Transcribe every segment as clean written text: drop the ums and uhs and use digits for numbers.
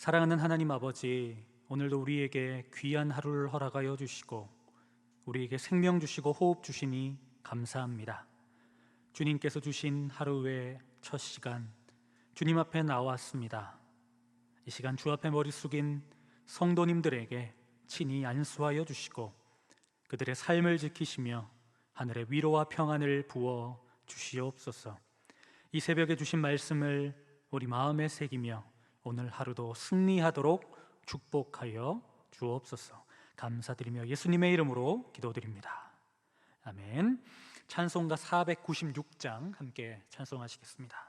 사랑하는 하나님 아버지, 오늘도 우리에게 귀한 하루를 허락하여 주시고 우리에게 생명 주시고 호흡 주시니 감사합니다. 주님께서 주신 하루의 첫 시간, 주님 앞에 나왔습니다. 이 시간 주 앞에 머리 숙인 성도님들에게 친히 안수하여 주시고 그들의 삶을 지키시며 하늘의 위로와 평안을 부어 주시옵소서. 이 새벽에 주신 말씀을 우리 마음에 새기며 오늘 하루도 승리하도록 축복하여 주옵소서. 감사드리며 예수님의 이름으로 기도드립니다. 아멘. 찬송가 496장 함께 찬송하시겠습니다.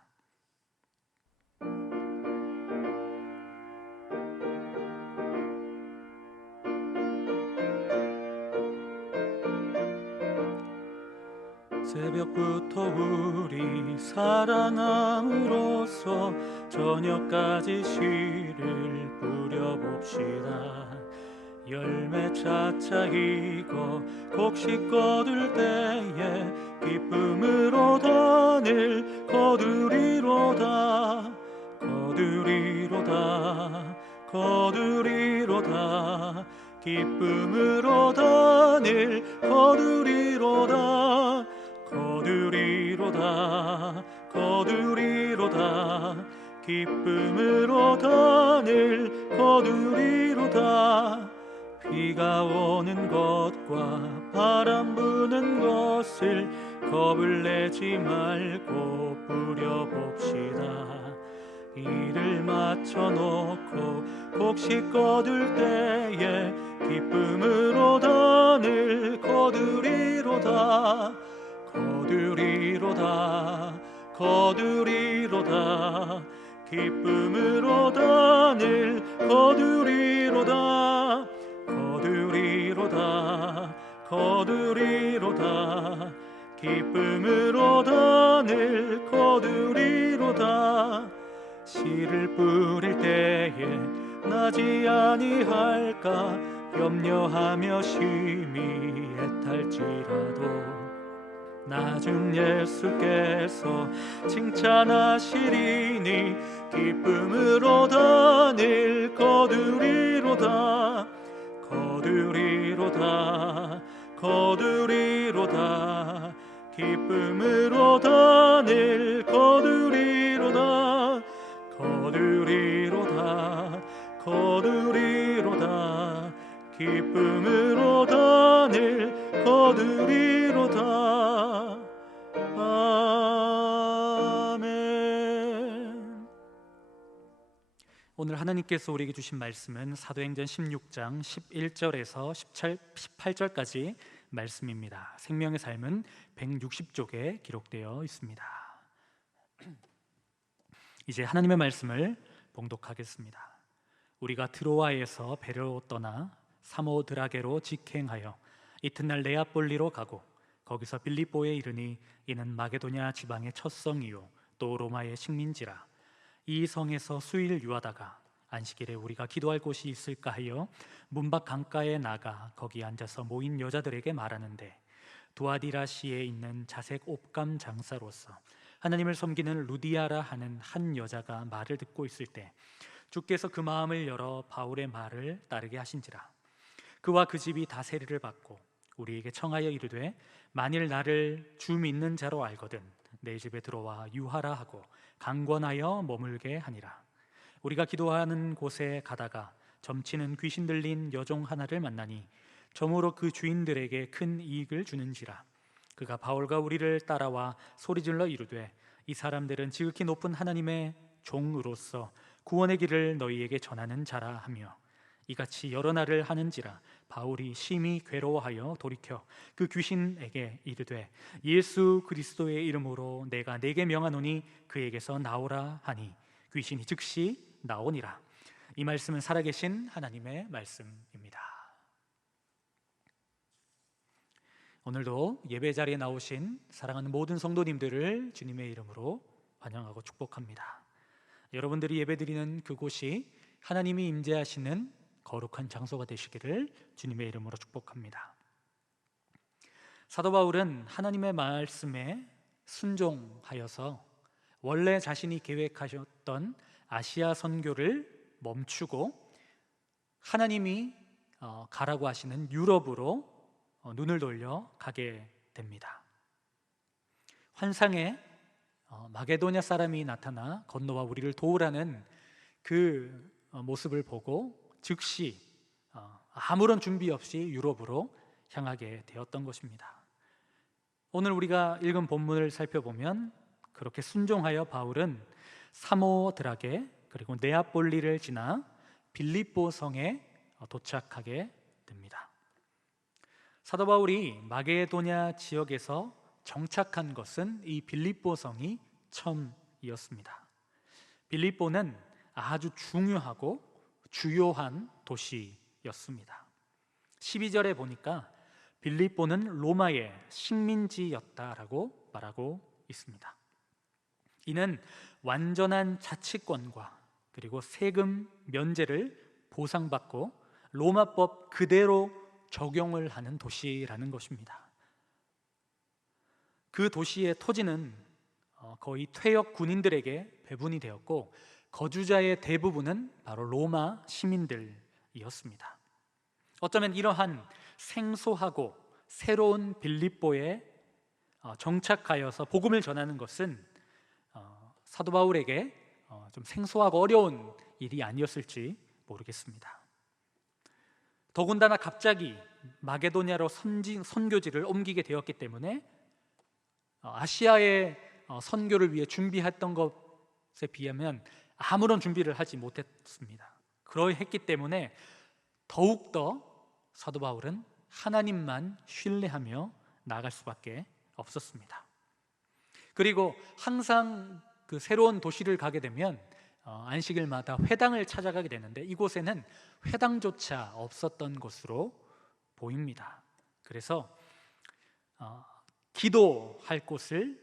새벽부터 우리 사랑함으로써 저녁까지 시를 뿌려봅시다. 열매 차차 익어 곡식 거둘 때에 기쁨으로 단을 거두리로다. 거두리로다. 거두리로다. 기쁨으로 단을 거두리로다. 거두리로다. 거두리로다. 기쁨으로 단을 거두리로다. 비가 오는 것과 바람 부는 것을 겁을 내지 말고 뿌려봅시다. 일을 마쳐놓고 곡식 거둘 때에 기쁨으로 단을 거두리로다. 거두리로다. 거두리로다. 기쁨으로 단을 거두리로다. 거두리로다. 거두리로다. 기쁨으로 단을 거두리로다. 씨를 뿌릴 때에 나지 아니할까 염려하며 심히 애탈지라도 나중 예수께서 칭찬하시리니 기쁨으로 단을 거두리로다. 거두리로다. 거두리로다. 기쁨으로 단을 거두리로다. 거두리로다. 거두리로다. 기쁨으로 단을 거두리로다. 아멘. 오늘 하나님께서 우리에게 주신 말씀은 사도행전 16장 11절에서 18절까지 말씀입니다. 생명의 삶은 160쪽에 기록되어 있습니다. 이제 하나님의 말씀을 봉독하겠습니다. 우리가 트로아에서 베레로 떠나 사모드라게로 직행하여 이튿날 네아폴리로 가고 거기서 빌립보에 이르니 이는 마게도냐 지방의 첫 성이요 또 로마의 식민지라. 이 성에서 수일 유하다가 안식일에 우리가 기도할 곳이 있을까 하여 문밖 강가에 나가 거기 앉아서 모인 여자들에게 말하는데 두아디라시에 있는 자색 옥감 장사로서 하나님을 섬기는 루디아라 하는 한 여자가 말을 듣고 있을 때 주께서 그 마음을 열어 바울의 말을 따르게 하신지라. 그와 그 집이 다 세리를 받고 우리에게 청하여 이르되 만일 나를 주 믿는 자로 알거든 내 집에 들어와 유하라 하고 강권하여 머물게 하니라. 우리가 기도하는 곳에 가다가 점치는 귀신 들린 여종 하나를 만나니 점으로 그 주인들에게 큰 이익을 주는지라. 그가 바울과 우리를 따라와 소리질러 이르되 이 사람들은 지극히 높은 하나님의 종으로서 구원의 길을 너희에게 전하는 자라 하며 이같이 여러 날을 하는지라. 바울이 심히 괴로워하여 돌이켜 그 귀신에게 이르되 예수 그리스도의 이름으로 내가 네게 명하노니 그에게서 나오라 하니 귀신이 즉시 나오니라. 이 말씀은 살아계신 하나님의 말씀입니다. 오늘도 예배 자리에 나오신 사랑하는 모든 성도님들을 주님의 이름으로 환영하고 축복합니다. 여러분들이 예배드리는 그곳이 하나님이 임재하시는 거룩한 장소가 되시기를 주님의 이름으로 축복합니다. 사도 바울은 하나님의 말씀에 순종하여서 원래 자신이 계획하셨던 아시아 선교를 멈추고 하나님이 가라고 하시는 유럽으로 눈을 돌려 가게 됩니다. 환상에 마게도냐 사람이 나타나 건너와 우리를 도우라는 그 모습을 보고 즉시 아무런 준비 없이 유럽으로 향하게 되었던 것입니다. 오늘 우리가 읽은 본문을 살펴보면 그렇게 순종하여 바울은 사모드라게 그리고 네아폴리를 지나 빌립보 성에 도착하게 됩니다. 사도 바울이 마게도냐 지역에서 정착한 것은 이 빌립보 성이 처음이었습니다. 빌립보는 아주 중요하고 주요한 도시였습니다. 12절에 보니까 빌립보는 로마의 식민지였다라고 말하고 있습니다. 이는 완전한 자치권과 그리고 세금 면제를 보상받고 로마법 그대로 적용을 하는 도시라는 것입니다. 그 도시의 토지는 거의 퇴역 군인들에게 배분이 되었고 거주자의 대부분은 바로 로마 시민들이었습니다. 어쩌면 이러한 생소하고 새로운 빌립보에 정착하여서 복음을 전하는 것은 사도 바울에게 좀 생소하고 어려운 일이 아니었을지 모르겠습니다. 더군다나 갑자기 마게도냐로 선교지를 옮기게 되었기 때문에 아시아의 선교를 위해 준비했던 것에 비하면 아무런 준비를 하지 못했습니다. 그러했기 때문에 더욱더 사도 바울은 하나님만 신뢰하며 나아갈 수밖에 없었습니다. 그리고 항상 그 새로운 도시를 가게 되면 안식일마다 회당을 찾아가게 되는데 이곳에는 회당조차 없었던 것으로 보입니다. 그래서 기도할 곳을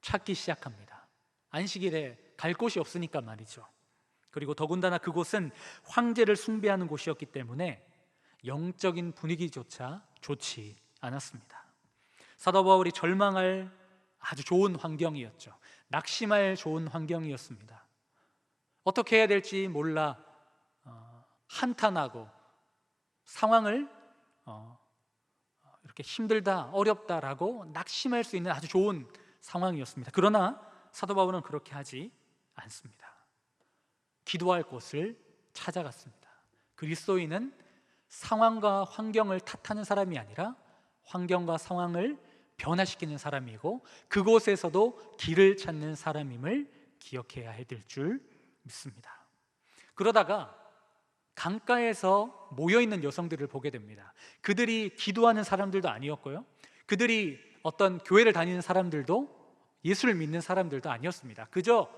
찾기 시작합니다. 안식일에 갈 곳이 없으니까 말이죠. 그리고 더군다나 그곳은 황제를 숭배하는 곳이었기 때문에 영적인 분위기조차 좋지 않았습니다. 사도 바울이 절망할 아주 좋은 환경이었죠. 낙심할 좋은 환경이었습니다. 어떻게 해야 될지 몰라 한탄하고 상황을 이렇게 힘들다, 어렵다라고 낙심할 수 있는 아주 좋은 상황이었습니다. 그러나 사도 바울은 그렇게 하지 않습니다. 기도할 곳을 찾아갔습니다. 그리스도인은 상황과 환경을 탓하는 사람이 아니라 환경과 상황을 변화시키는 사람이고 그곳에서도 길을 찾는 사람임을 기억해야 될 줄 믿습니다. 그러다가 강가에서 모여있는 여성들을 보게 됩니다. 그들이 기도하는 사람들도 아니었고요, 그들이 어떤 교회를 다니는 사람들도 예수를 믿는 사람들도 아니었습니다. 그저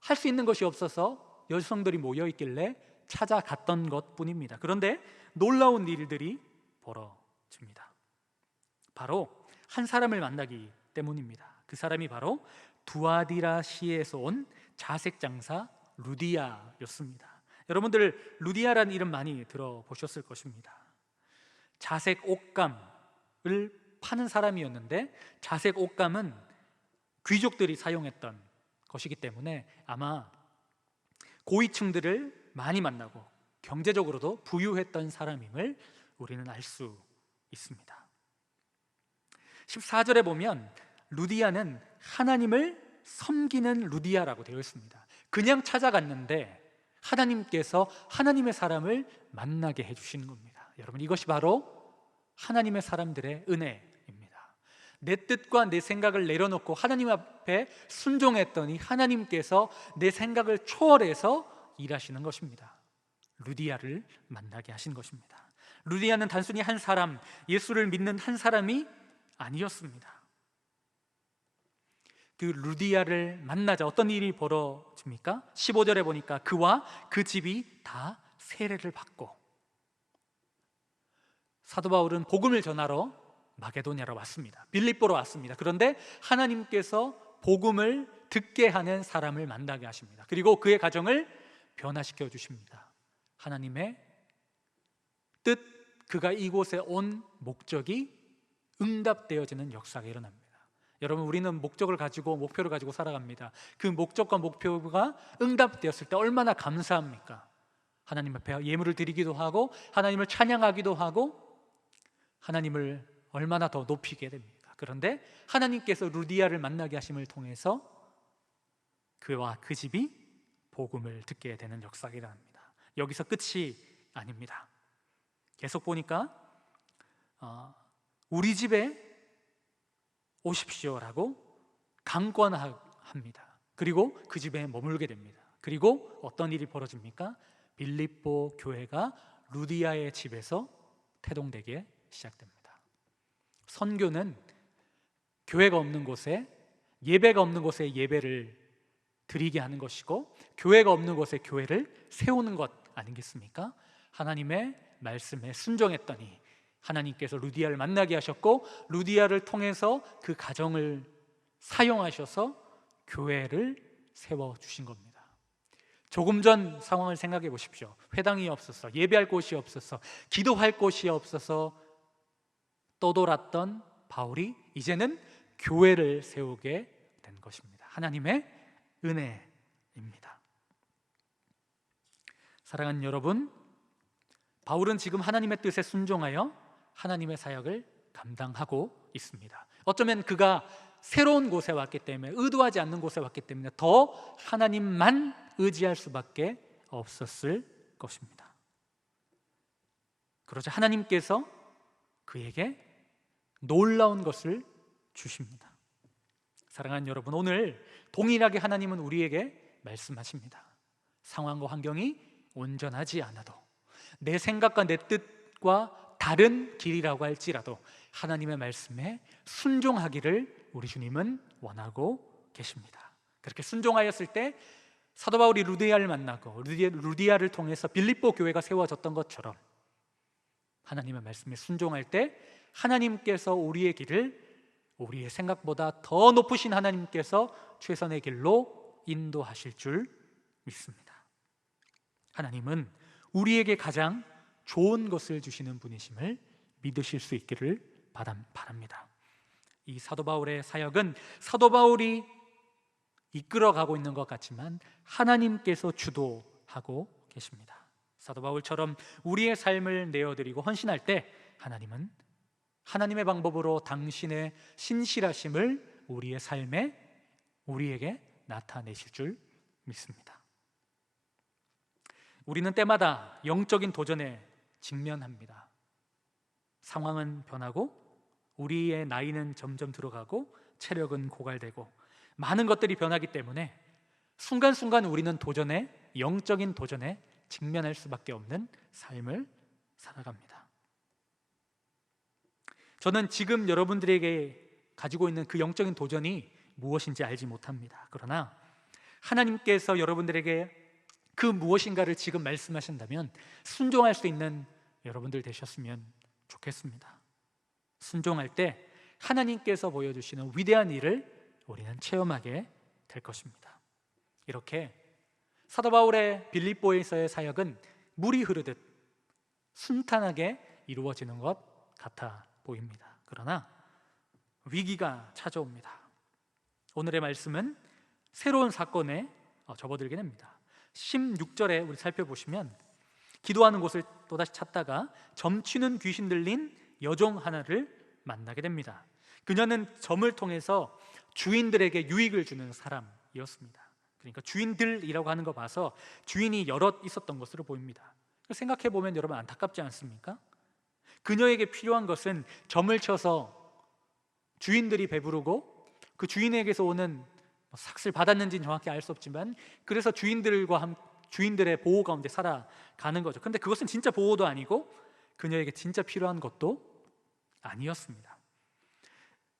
할 수 있는 것이 없어서 여성들이 모여있길래 찾아갔던 것뿐입니다. 그런데 놀라운 일들이 벌어집니다. 바로 한 사람을 만나기 때문입니다. 그 사람이 바로 두아디라시에서 온 자색 장사 루디아였습니다. 여러분들 루디아라는 이름 많이 들어보셨을 것입니다. 자색 옷감을 파는 사람이었는데 자색 옷감은 귀족들이 사용했던 것이기 때문에 아마 고위층들을 많이 만나고 경제적으로도 부유했던 사람임을 우리는 알 수 있습니다. 14절에 보면 루디아는 하나님을 섬기는 루디아라고 되어 있습니다. 그냥 찾아갔는데 하나님께서 하나님의 사람을 만나게 해주시는 겁니다. 여러분, 이것이 바로 하나님의 사람들의 은혜입니다. 내 뜻과 내 생각을 내려놓고 하나님 앞에 순종했더니 하나님께서 내 생각을 초월해서 일하시는 것입니다. 루디아를 만나게 하신 것입니다. 루디아는 단순히 한 사람, 예수를 믿는 한 사람이 아니었습니다. 그 루디아를 만나자 어떤 일이 벌어집니까? 15절에 보니까 그와 그 집이 다 세례를 받고, 사도 바울은 복음을 전하러 마게도냐로 왔습니다. 빌립보로 왔습니다. 그런데 하나님께서 복음을 듣게 하는 사람을 만나게 하십니다. 그리고 그의 가정을 변화시켜 주십니다. 하나님의 뜻, 그가 이곳에 온 목적이 응답되어지는 역사가 일어납니다. 여러분, 우리는 목적을 가지고 목표를 가지고 살아갑니다. 그 목적과 목표가 응답되었을 때 얼마나 감사합니까? 하나님 앞에 예물을 드리기도 하고 하나님을 찬양하기도 하고 하나님을 얼마나 더 높이게 됩니까? 그런데 하나님께서 루디아를 만나게 하심을 통해서 그와 그 집이 복음을 듣게 되는 역사이라 합니다. 여기서 끝이 아닙니다. 계속 보니까 우리 집에 오십시오라고 강권합니다. 그리고 그 집에 머물게 됩니다. 그리고 어떤 일이 벌어집니까? 빌립보 교회가 루디아의 집에서 태동되게 시작됩니다. 선교는 교회가 없는 곳에, 예배가 없는 곳에 예배를 드리게 하는 것이고, 교회가 없는 곳에 교회를 세우는 것 아니겠습니까? 하나님의 말씀에 순종했더니 하나님께서 루디아를 만나게 하셨고, 루디아를 통해서 그 가정을 사용하셔서 교회를 세워주신 겁니다. 조금 전 상황을 생각해 보십시오. 회당이 없어서, 예배할 곳이 없어서, 기도할 곳이 없어서 떠돌았던 바울이 이제는 교회를 세우게 된 것입니다. 하나님의 은혜입니다. 사랑하는 여러분, 바울은 지금 하나님의 뜻에 순종하여 하나님의 사역을 감당하고 있습니다. 어쩌면 그가 새로운 곳에 왔기 때문에, 의도하지 않는 곳에 왔기 때문에 더 하나님만 의지할 수밖에 없었을 것입니다. 그러자 하나님께서 그에게 놀라운 것을 주십니다. 사랑하는 여러분, 오늘 동일하게 하나님은 우리에게 말씀하십니다. 상황과 환경이 온전하지 않아도, 내 생각과 내 뜻과 다른 길이라고 할지라도 하나님의 말씀에 순종하기를 우리 주님은 원하고 계십니다. 그렇게 순종하였을 때 사도 바울이 루디아를 만나고 루디아를 통해서 빌립보 교회가 세워졌던 것처럼 하나님의 말씀에 순종할 때 하나님께서 우리의 길을, 우리의 생각보다 더 높으신 하나님께서 최선의 길로 인도하실 줄 믿습니다. 하나님은 우리에게 가장 좋은 것을 주시는 분이심을 믿으실 수 있기를 바랍니다. 이 사도 바울의 사역은 사도 바울이 이끌어가고 있는 것 같지만 하나님께서 주도하고 계십니다. 사도 바울처럼 우리의 삶을 내어드리고 헌신할 때 하나님은 하나님의 방법으로 당신의 신실하심을 우리의 삶에, 우리에게 나타내실 줄 믿습니다. 우리는 때마다 영적인 도전에 직면합니다. 상황은 변하고 우리의 나이는 점점 들어가고 체력은 고갈되고 많은 것들이 변하기 때문에 순간순간 우리는 영적인 도전에 직면할 수밖에 없는 삶을 살아갑니다. 저는 지금 여러분들에게 가지고 있는 그 영적인 도전이 무엇인지 알지 못합니다. 그러나 하나님께서 여러분들에게 그 무엇인가를 지금 말씀하신다면 순종할 수 있는 여러분들 되셨으면 좋겠습니다. 순종할 때 하나님께서 보여주시는 위대한 일을 우리는 체험하게 될 것입니다. 이렇게 사도 바울의 빌립보에서의 사역은 물이 흐르듯 순탄하게 이루어지는 것 같아 보입니다. 그러나 위기가 찾아옵니다. 오늘의 말씀은 새로운 사건에 접어들게 됩니다. 16절에 우리 살펴보시면 기도하는 곳을 또다시 찾다가 점치는 귀신 들린 여종 하나를 만나게 됩니다. 그녀는 점을 통해서 주인들에게 유익을 주는 사람이었습니다. 그러니까 주인들이라고 하는 거 봐서 주인이 여럿 있었던 것으로 보입니다. 생각해 보면 여러분 안타깝지 않습니까? 그녀에게 필요한 것은 점을 쳐서 주인들이 배부르고 그 주인에게서 오는 삭슬 받았는지는 정확히 알 수 없지만 그래서 주인들의 보호 가운데 살아가는 거죠. 그런데 그것은 진짜 보호도 아니고 그녀에게 진짜 필요한 것도 아니었습니다.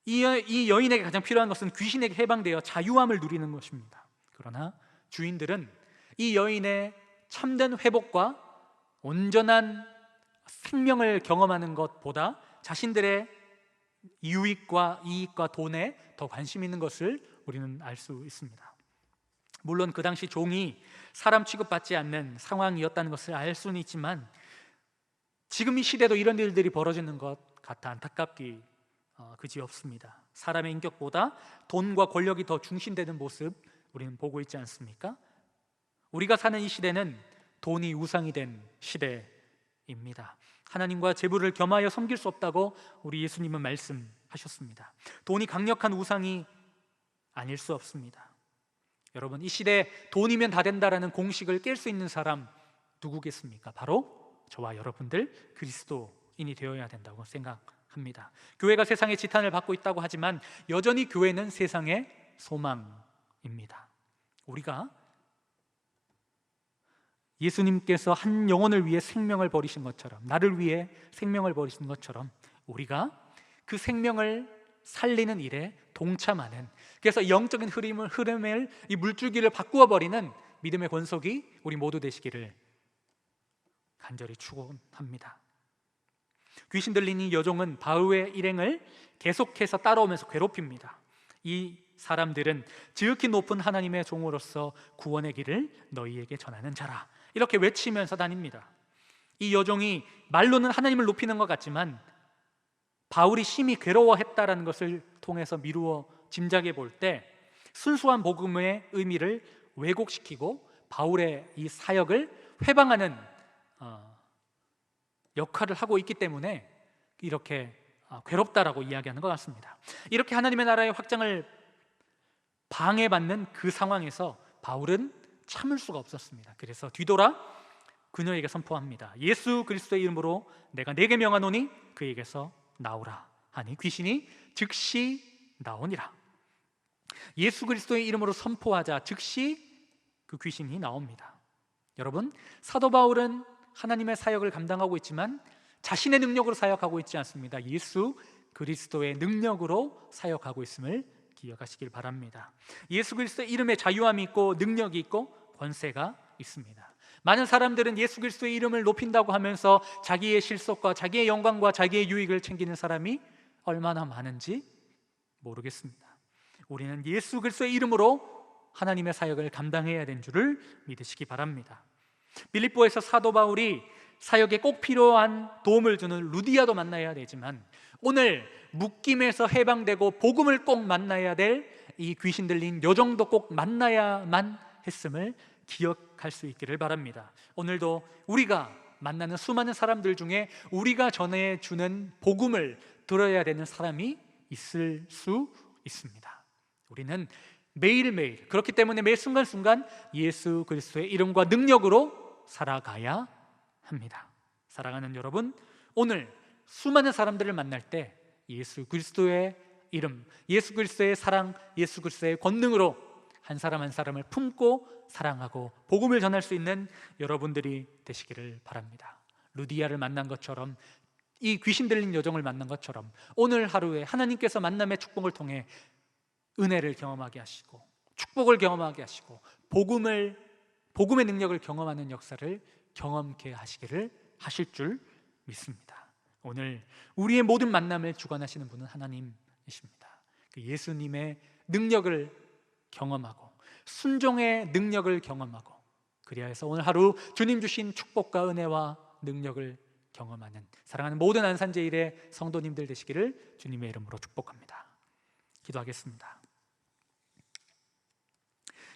이 여인에게 가장 필요한 것은 귀신에게 해방되어 자유함을 누리는 것입니다. 그러나 주인들은 이 여인의 참된 회복과 온전한 생명을 경험하는 것보다 자신들의 유익과 이익과 돈에 더 관심 있는 것을 우리는 알 수 있습니다. 물론 그 당시 종이 사람 취급받지 않는 상황이었다는 것을 알 수는 있지만 지금 이 시대도 이런 일들이 벌어지는 것 같아 안타깝기 그지없습니다. 사람의 인격보다 돈과 권력이 더 중심되는 모습 우리는 보고 있지 않습니까? 우리가 사는 이 시대는 돈이 우상이 된 시대입니다. 하나님과 재물을 겸하여 섬길 수 없다고 우리 예수님은 말씀하셨습니다. 돈이 강력한 우상이 아닐 수 없습니다. 여러분, 이 시대에 돈이면 다 된다라는 공식을 깰 수 있는 사람 누구겠습니까? 바로 저와 여러분들 그리스도인이 되어야 된다고 생각합니다. 교회가 세상의 지탄을 받고 있다고 하지만 여전히 교회는 세상의 소망입니다. 우리가 예수님께서 한 영혼을 위해 생명을 버리신 것처럼, 나를 위해 생명을 버리신 것처럼 우리가 그 생명을 살리는 일에 동참하는, 그래서 영적인 흐름을 이 물줄기를 바꾸어 버리는 믿음의 권속이 우리 모두 되시기를 간절히 축원합니다. 귀신 들린 이 여종은 바울의 일행을 계속해서 따라오면서 괴롭힙니다. 이 사람들은 지극히 높은 하나님의 종으로서 구원의 길을 너희에게 전하는 자라, 이렇게 외치면서 다닙니다. 이 여종이 말로는 하나님을 높이는 것 같지만 바울이 심히 괴로워했다라는 것을 통해서 미루어 짐작해 볼 때 순수한 복음의 의미를 왜곡시키고 바울의 이 사역을 회방하는 역할을 하고 있기 때문에 이렇게 괴롭다라고 이야기하는 것 같습니다. 이렇게 하나님의 나라의 확장을 방해받는 그 상황에서 바울은 참을 수가 없었습니다. 그래서 뒤돌아 그녀에게 선포합니다. 예수 그리스도의 이름으로 내가 네게 명하노니 그에게서 나오라 하니 귀신이 즉시 나오니라. 예수 그리스도의 이름으로 선포하자 즉시 그 귀신이 나옵니다. 여러분, 사도 바울은 하나님의 사역을 감당하고 있지만 자신의 능력으로 사역하고 있지 않습니다. 예수 그리스도의 능력으로 사역하고 있음을 기억하시길 바랍니다. 예수 그리스도의 이름에 자유함이 있고 능력이 있고 권세가 있습니다. 많은 사람들은 예수 그리스도의 이름을 높인다고 하면서 자기의 실속과 자기의 영광과 자기의 유익을 챙기는 사람이 얼마나 많은지 모르겠습니다. 우리는 예수 그리스도의 이름으로 하나님의 사역을 감당해야 되는 줄을 믿으시기 바랍니다. 빌립보에서 사도 바울이 사역에 꼭 필요한 도움을 주는 루디아도 만나야 되지만 오늘 묶임에서 해방되고 복음을 꼭 만나야 될 이 귀신 들린 여종도 꼭 만나야만 했음을 기억할 수 있기를 바랍니다. 오늘도 우리가 만나는 수많은 사람들 중에 우리가 전해주는 복음을 들어야 되는 사람이 있을 수 있습니다. 우리는 매일매일, 그렇기 때문에 매 순간순간 예수 그리스도의 이름과 능력으로 살아가야 합니다. 사랑하는 여러분, 오늘 수많은 사람들을 만날 때 예수 그리스도의 이름, 예수 그리스도의 사랑, 예수 그리스도의 권능으로 한 사람 한 사람을 품고 사랑하고 복음을 전할 수 있는 여러분들이 되시기를 바랍니다. 루디아를 만난 것처럼, 이 귀신 들린 여종을 만난 것처럼 오늘 하루에 하나님께서 만남의 축복을 통해 은혜를 경험하게 하시고 축복을 경험하게 하시고 복음의 능력을 경험하는 역사를 경험케 하실 줄 믿습니다. 오늘 우리의 모든 만남을 주관하시는 분은 하나님이십니다. 그 예수님의 능력을 경험하고 순종의 능력을 경험하고, 그리하여 해서 오늘 하루 주님 주신 축복과 은혜와 능력을 경험하는 사랑하는 모든 안산제일의 성도님들 되시기를 주님의 이름으로 축복합니다. 기도하겠습니다.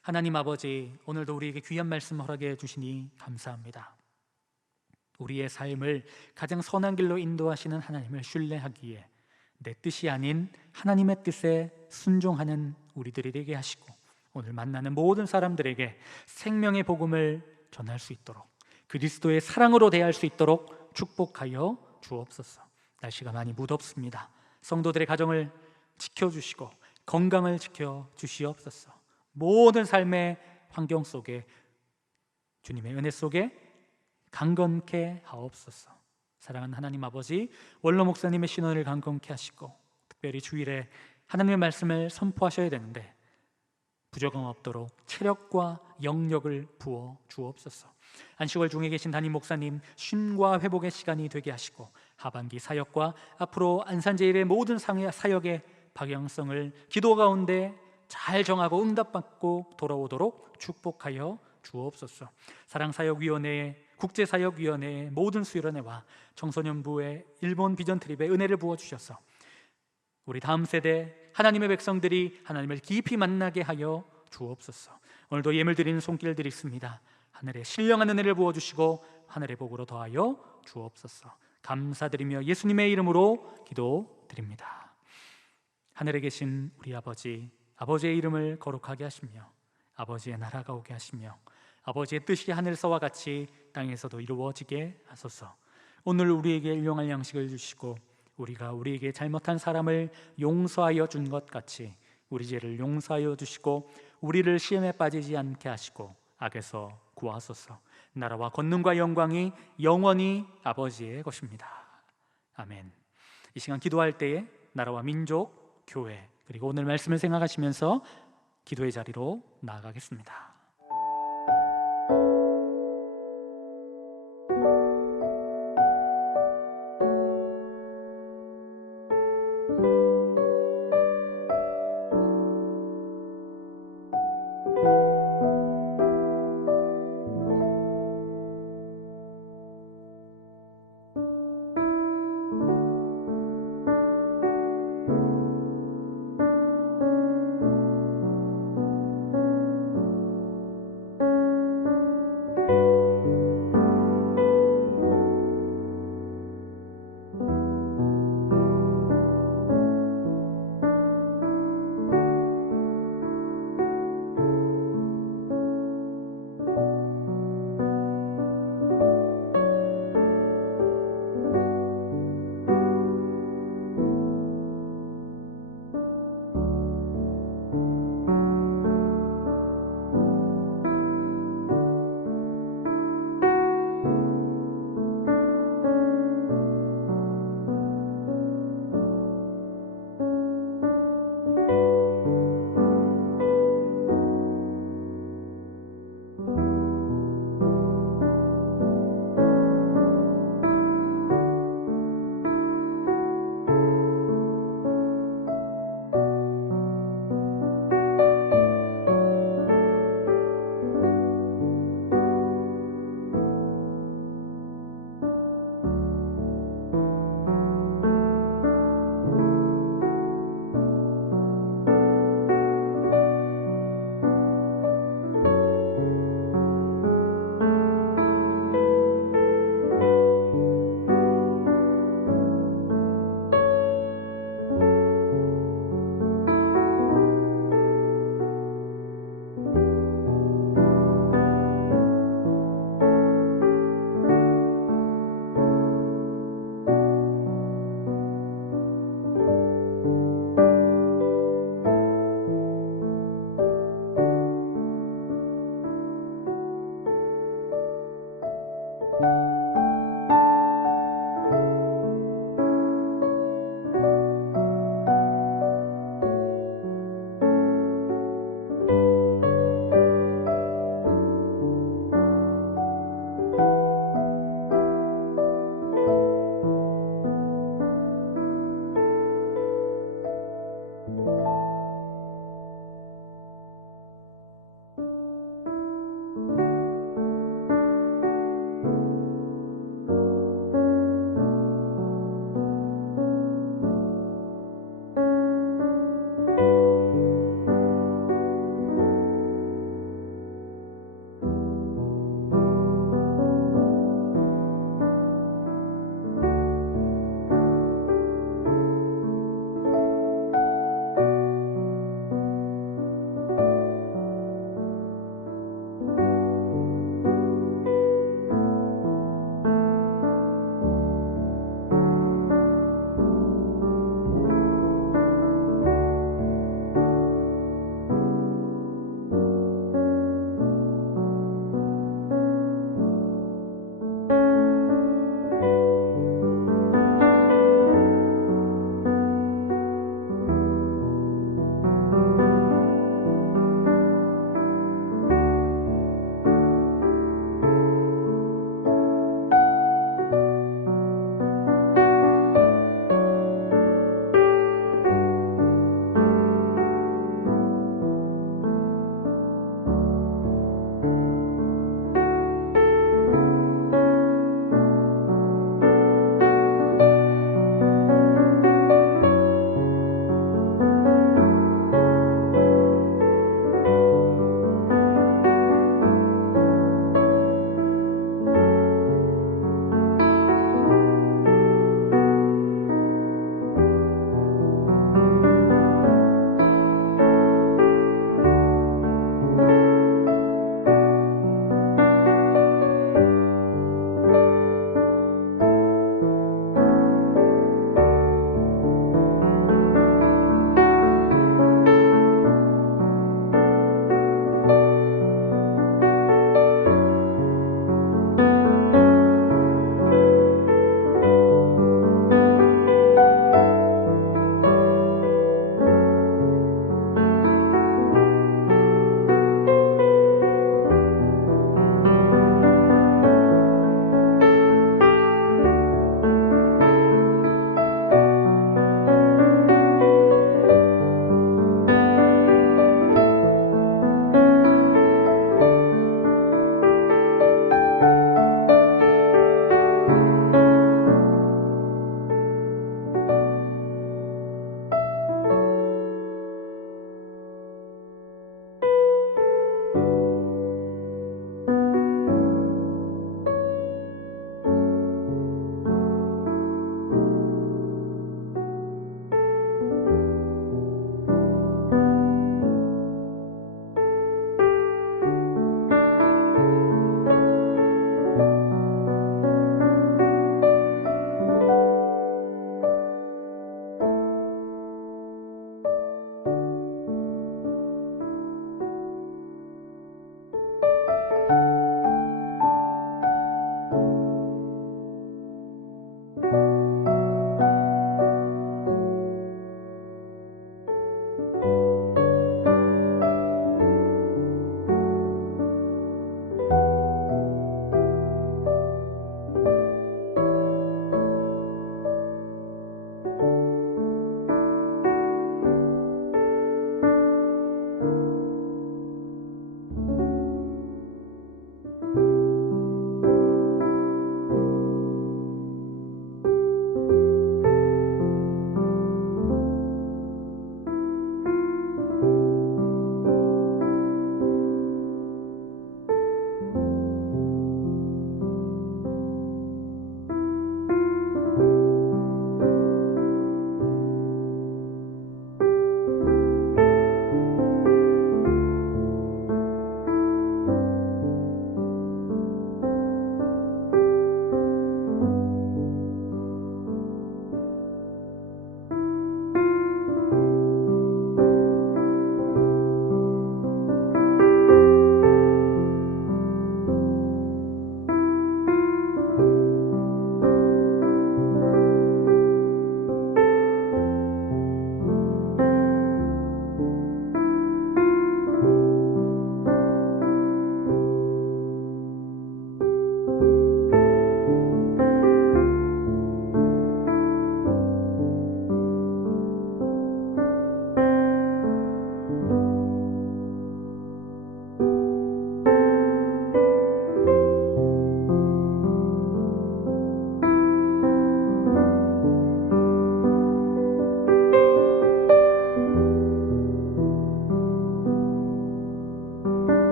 하나님 아버지, 오늘도 우리에게 귀한 말씀 허락해 주시니 감사합니다. 우리의 삶을 가장 선한 길로 인도하시는 하나님을 신뢰하기에 내 뜻이 아닌 하나님의 뜻에 순종하는 우리들이 되게 하시고, 오늘 만나는 모든 사람들에게 생명의 복음을 전할 수 있도록, 그리스도의 사랑으로 대할 수 있도록 축복하여 주옵소서. 날씨가 많이 무덥습니다. 성도들의 가정을 지켜주시고 건강을 지켜주시옵소서. 모든 삶의 환경 속에 주님의 은혜 속에 강건케 하옵소서. 사랑하는 하나님 아버지, 원로 목사님의 신원을 강건케 하시고 특별히 주일에 하나님의 말씀을 선포하셔야 되는데 부족함 없도록 체력과 영력을 부어 주옵소서. 안식월 중에 계신 담임 목사님 쉼과 회복의 시간이 되게 하시고 하반기 사역과 앞으로 안산제일의 모든 사역의 방향성을 기도 가운데 잘 정하고 응답받고 돌아오도록 축복하여 주옵소서. 사랑사역위원회의 국제사역위원회의 모든 수련회와 청소년부의 일본 비전 트립에 은혜를 부어주셔서 우리 다음 세대 하나님의 백성들이 하나님을 깊이 만나게 하여 주옵소서. 오늘도 예물 드리는 손길 드리겠습니다. 하늘에 신령한 은혜를 부어주시고 하늘의 복으로 더하여 주옵소서. 감사드리며 예수님의 이름으로 기도드립니다. 하늘에 계신 우리 아버지, 아버지의 이름을 거룩하게 하시며 아버지의 나라가 오게 하시며 아버지의 뜻이 하늘에서와 같이 땅에서도 이루어지게 하소서. 오늘 우리에게 일용할 양식을 주시고 우리가 우리에게 잘못한 사람을 용서하여 준 것 같이 우리 죄를 용서하여 주시고 우리를 시험에 빠지지 않게 하시고 악에서 구하소서. 나라와 권능과 영광이 영원히 아버지의 것입니다. 아멘. 이 시간 기도할 때에 나라와 민족, 교회, 그리고 오늘 말씀을 생각하시면서 기도의 자리로 나아가겠습니다.